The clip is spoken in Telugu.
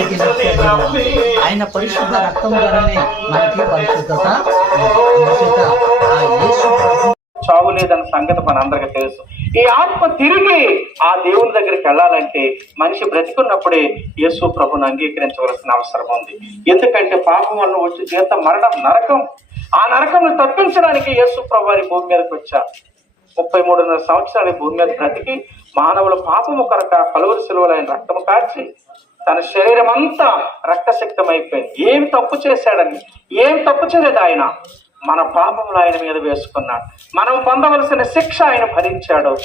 మనకి ఆయన పరిశుద్ధ రక్తం ద్వారానే మనకి పరిశుద్ధత చావు లేదన్న సంగతి మనందరికీ తెలుసు. ఈ ఆత్మ తిరిగి ఆ దేవుని దగ్గరికి వెళ్ళాలంటే మనిషి బ్రతికున్నప్పుడే యేసు ప్రభుని అంగీకరించవలసిన అవసరం ఉంది. ఎందుకంటే పాపం అన్న వచ్చి జీత మరణం నరకం. ఆ నరకం తప్పించడానికి యేసు ప్రభు వారి భూమి మీదకి వచ్చారు. ముప్పై మూడున్నర సంవత్సరాలు భూమి మీద బ్రతికి మానవుల పాపము కొరక పలువురు సెలవులు ఆయన రక్తము కాచి తన శరీరం అంతా రక్తశక్తం అయిపోయింది ఏమి తప్పు చేశాడని? ఏం తప్పు చేయలేదు ఆయన. మన పాపములు ఆయన మీద వేసుకున్నాడు. మనం పొందవలసిన శిక్ష ఆయన భరించాడు.